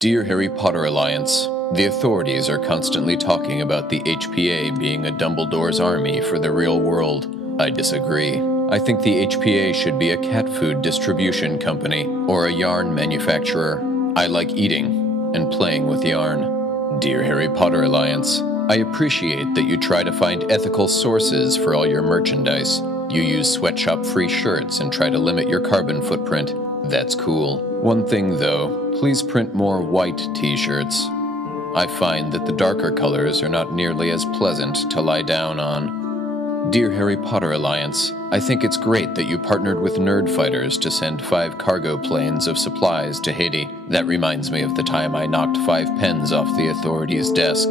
Dear Harry Potter Alliance, the authorities are constantly talking about the HPA being a Dumbledore's army for the real world. I disagree. I think the HPA should be a cat food distribution company or a yarn manufacturer. I like eating and playing with yarn. Dear Harry Potter Alliance, I appreciate that you try to find ethical sources for all your merchandise. You use sweatshop-free shirts and try to limit your carbon footprint. That's cool. One thing though, please print more white t-shirts. I find that the darker colors are not nearly as pleasant to lie down on. Dear Harry Potter Alliance, I think it's great that you partnered with Nerd Fighters to send 5 cargo planes of supplies to Haiti. That reminds me of the time I knocked 5 pens off the authorities' desk.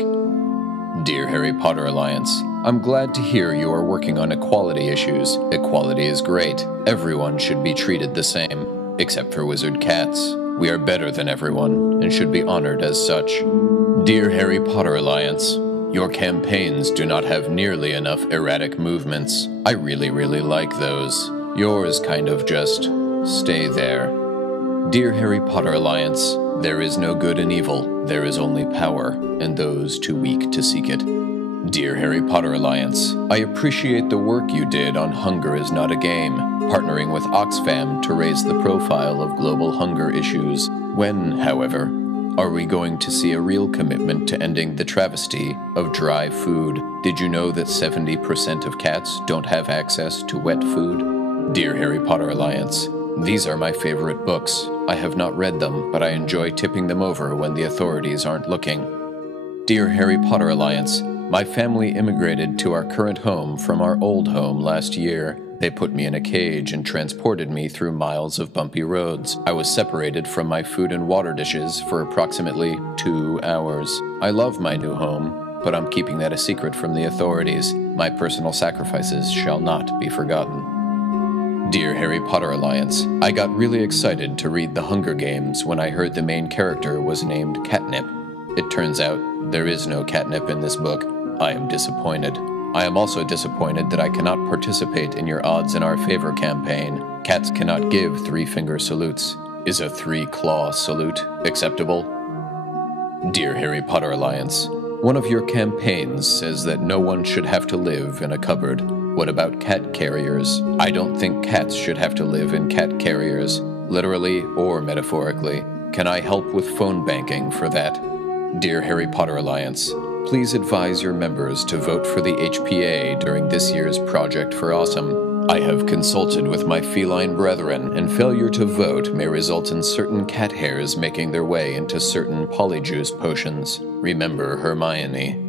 Dear Harry Potter Alliance, I'm glad to hear you are working on equality issues. Equality is great. Everyone should be treated the same. Except for wizard cats. We are better than everyone, and should be honored as such. Dear Harry Potter Alliance, your campaigns do not have nearly enough erratic movements. I really like those. Yours kind of just stay there. Dear Harry Potter Alliance, there is no good and evil. There is only power, and those too weak to seek it. Dear Harry Potter Alliance, I appreciate the work you did on Hunger is Not a Game, partnering with Oxfam to raise the profile of global hunger issues. When, however, are we going to see a real commitment to ending the travesty of dry food? Did you know that 70% of cats don't have access to wet food? Dear Harry Potter Alliance, these are my favorite books. I have not read them, but I enjoy tipping them over when the authorities aren't looking. Dear Harry Potter Alliance, my family immigrated to our current home from our old home last year. They put me in a cage and transported me through miles of bumpy roads. I was separated from my food and water dishes for approximately 2 hours. I love my new home, but I'm keeping that a secret from the authorities. My personal sacrifices shall not be forgotten. Dear Harry Potter Alliance, I got really excited to read The Hunger Games when I heard the main character was named Catnip. It turns out there is no catnip in this book. I am disappointed. I am also disappointed that I cannot participate in your Odds in Our Favor campaign. Cats cannot give 3-finger salutes. Is a 3-claw salute acceptable? Dear Harry Potter Alliance, one of your campaigns says that no one should have to live in a cupboard. What about cat carriers? I don't think cats should have to live in cat carriers, literally or metaphorically. Can I help with phone banking for that? Dear Harry Potter Alliance, please advise your members to vote for the HPA during this year's Project for Awesome. I have consulted with my feline brethren, and failure to vote may result in certain cat hairs making their way into certain polyjuice potions. Remember Hermione.